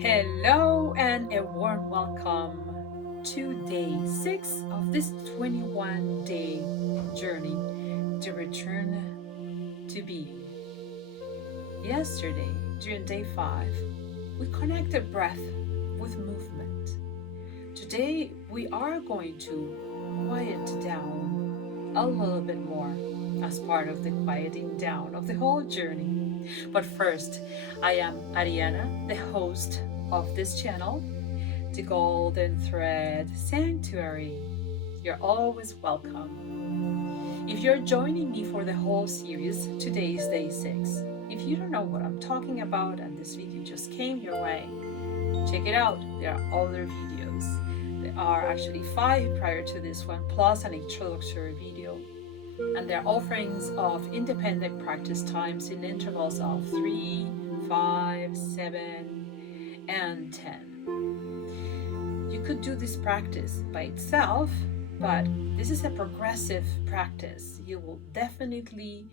Hello and a warm welcome to day 6 of this 21-day journey to return to being. Yesterday, during day 5, we connected breath with movement. Today, we are going to quiet down a little bit more as part of the quieting down of the whole journey. But first, I am Ariana, the host of this channel, the Golden Thread Sanctuary. You're always welcome. If you're joining me for the whole series, today is day 6. If you don't know what I'm talking about and this video just came your way, check it out. There are other videos. There are actually 5 prior to this one, plus an introductory video. And they're offerings of independent practice times in intervals of 3, 5, 7, and 10. You could do this practice by itself, but this is a progressive practice. You will definitely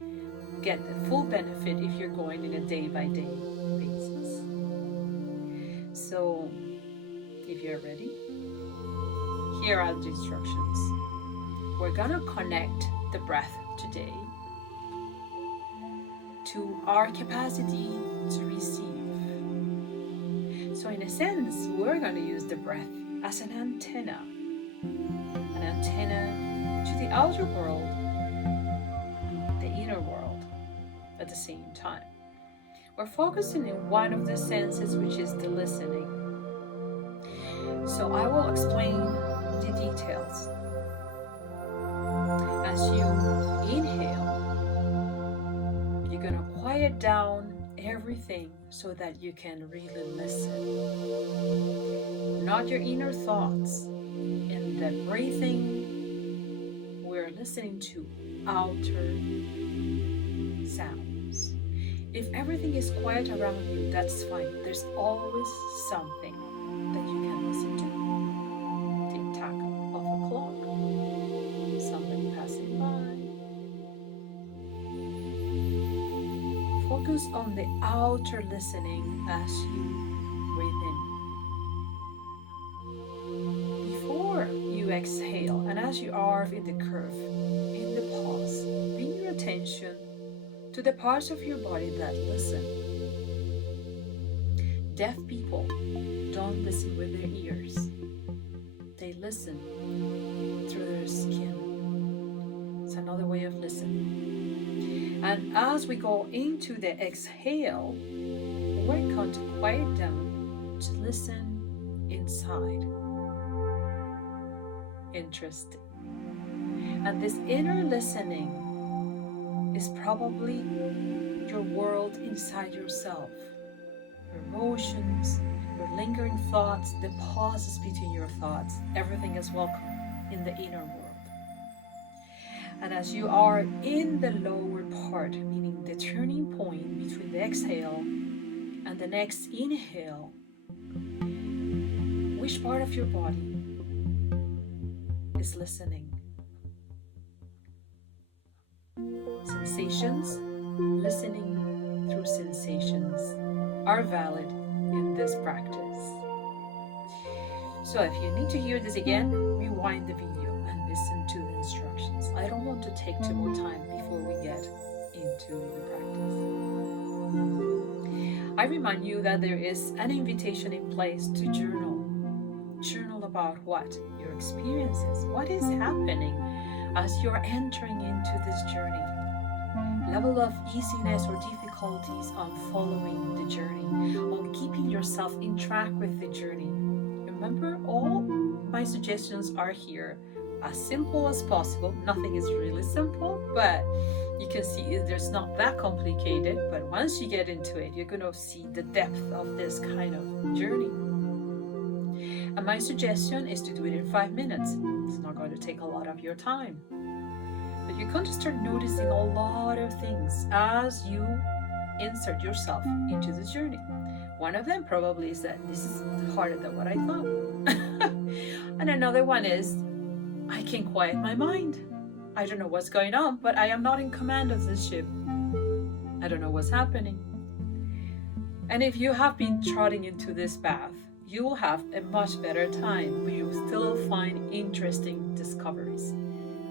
get the full benefit if you're going in a day-by-day basis. So, if you're ready, here are the instructions. We're gonna connect the breath today to our capacity to receive. So in a sense, we're going to use the breath as an antenna to the outer world, the inner world at the same time. We're focusing in one of the senses, which is the listening. So I will explain the details. As you inhale, you're going to quiet down everything so that you can really listen. Not your inner thoughts. In the breathing, we're listening to outer sounds. If everything is quiet around you, that's fine. There's always something that you can listen to. Tick-tock of a clock. Somebody passing by. Focus on the outer listening as you breathe in. Before you exhale, and as you are in the curve, in the pause, bring your attention to the parts of your body that listen. Deaf people don't listen with their ears. They listen through their skin. It's another way of listening. And as we go into the exhale, we're going to quiet down to listen inside. Interesting. And this inner listening is probably your world inside yourself. Your emotions, your lingering thoughts, the pauses between your thoughts. Everything is welcome in the inner world. And as you are in the lower part, meaning the turning point between the exhale and the next inhale, which part of your body is listening? Sensations, listening through sensations are valid in this practice. So if you need to hear this again, rewind the video and listen to the instructions. I don't want to take too more time before we get into the practice. I remind you that there is an invitation in place to journal. Journal about what? Your experiences. What is happening as you're entering into this journey? Level of easiness or difficulties on following the journey, on keeping yourself in track with the journey. Remember, all my suggestions are here as simple as possible. Nothing is really simple, but you can see there's not that complicated. But once you get into it, you're going to see the depth of this kind of journey. And my suggestion is to do it in 5 minutes. It's not going to take a lot of your time. But you're going to start noticing a lot of things as you insert yourself into the journey. One of them probably is that this is harder than what I thought. And another one is, I can quiet my mind. I don't know what's going on, but I am not in command of this ship. I don't know what's happening. And if you have been trotting into this path, you will have a much better time, but you will still find interesting discoveries.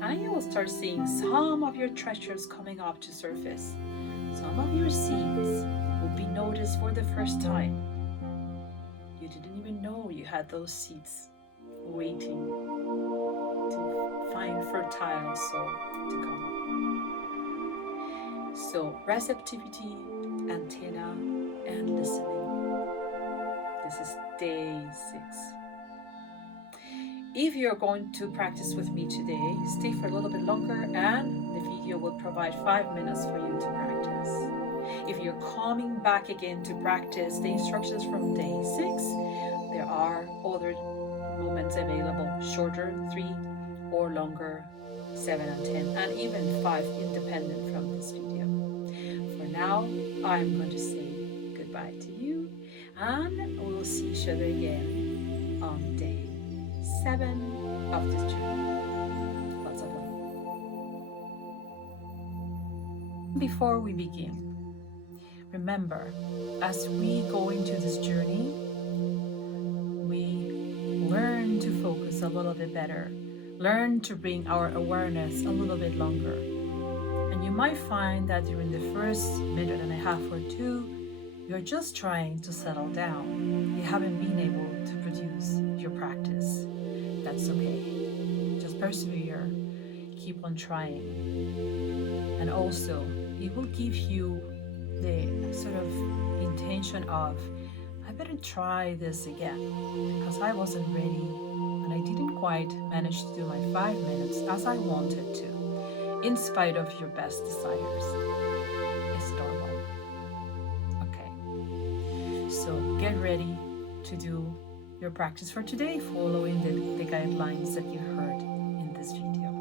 And you will start seeing some of your treasures coming up to surface. Some of your seeds will be noticed for the first time. You didn't even know you had those seeds waiting to find fertile soil to come. So, receptivity, antenna, and listening. This is day 6. If you're going to practice with me today, stay for a little bit longer and the video will provide 5 minutes for you to practice. If you're coming back again to practice the instructions from day 6, there are other moments available, shorter, 3 or longer, 7 and 10, and even 5 independent from this video. For now, I'm going to say goodbye to you and we'll see each other again on day 7 of this journey. Lots of love. Before we begin, remember, as we go into this journey, we learn to focus a little bit better, learn to bring our awareness a little bit longer. And you might find that during the first minute and a half or 2, you're just trying to settle down. You haven't been able to produce your practice. That's okay. Just persevere, keep on trying. And also, it will give you the sort of intention of, I better try this again because I wasn't ready and I didn't quite manage to do my 5 minutes as I wanted to, in spite of your best desires. It's normal. Okay, so get ready to do your practice for today, following the guidelines that you heard in this video.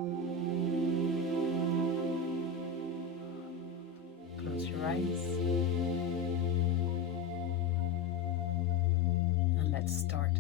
Close your eyes and let's start.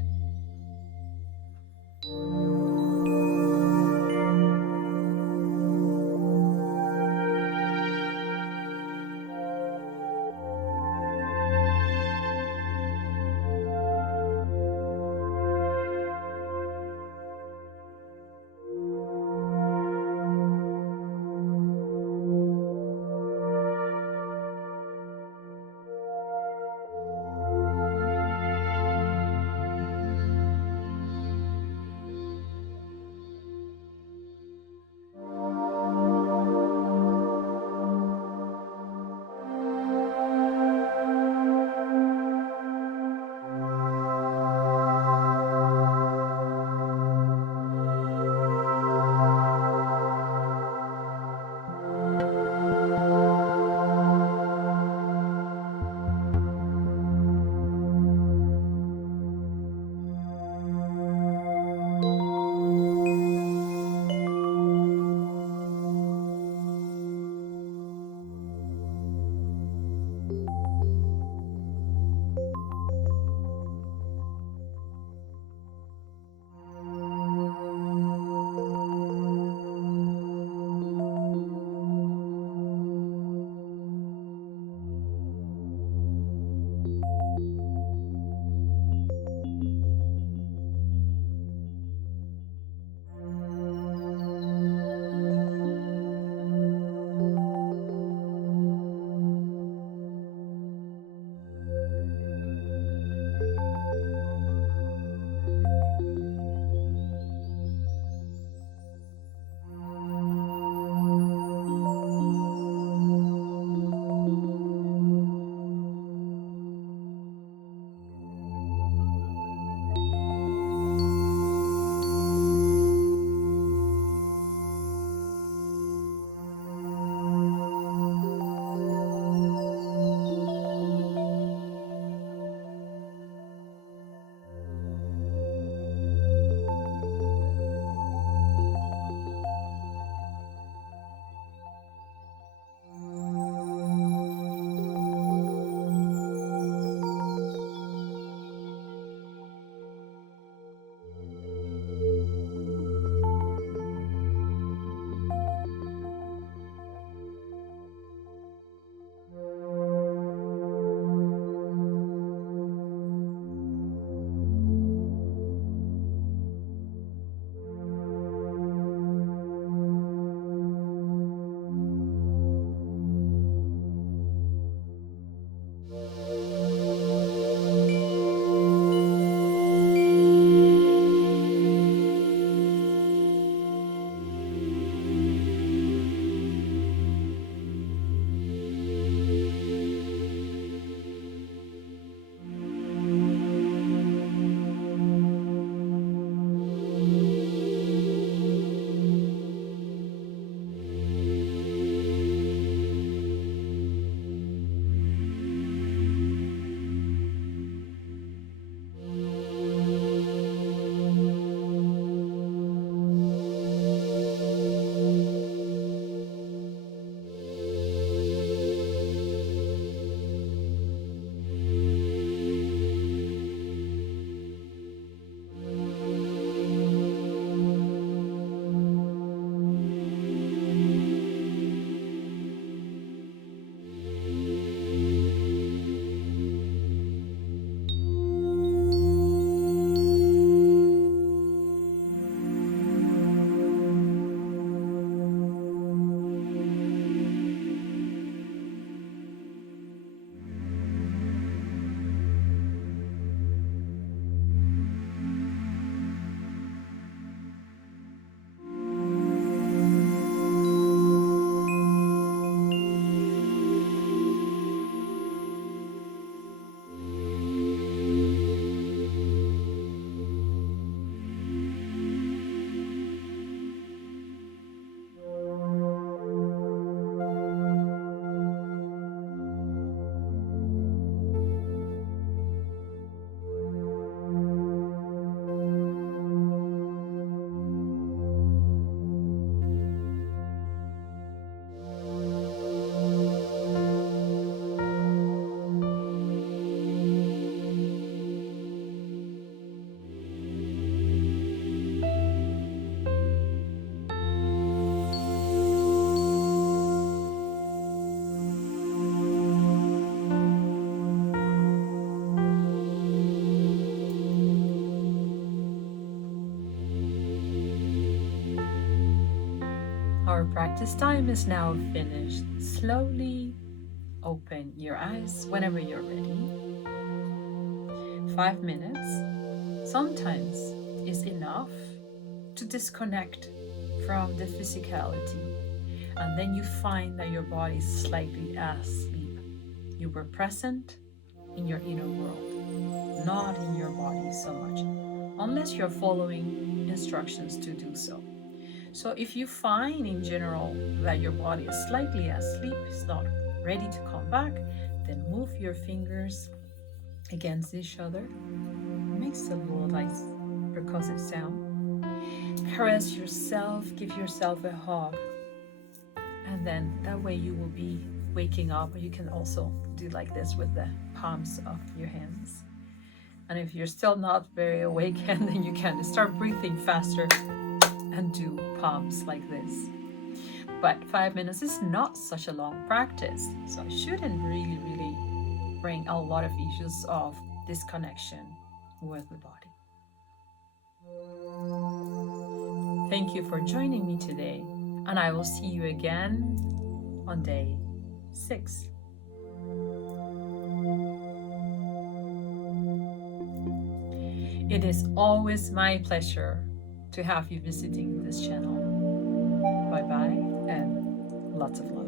Our practice time is now finished. Slowly open your eyes whenever you're ready. 5 minutes sometimes is enough to disconnect from the physicality, and then you find that your body is slightly asleep. You were present in your inner world, not in your body so much, unless you're following instructions to do so. So if you find in general that your body is slightly asleep, it's not ready to come back, then move your fingers against each other. It makes a little nice percussive sound. Caress yourself, give yourself a hug, and then that way you will be waking up. You can also do like this with the palms of your hands. And if you're still not very awake, then you can start breathing faster and do palms like this. But 5 minutes is not such a long practice, so it shouldn't really bring a lot of issues of disconnection with the body. Thank you for joining me today, and I will see you again on day 6. It is always my pleasure to have you visiting this channel. Bye bye and lots of love.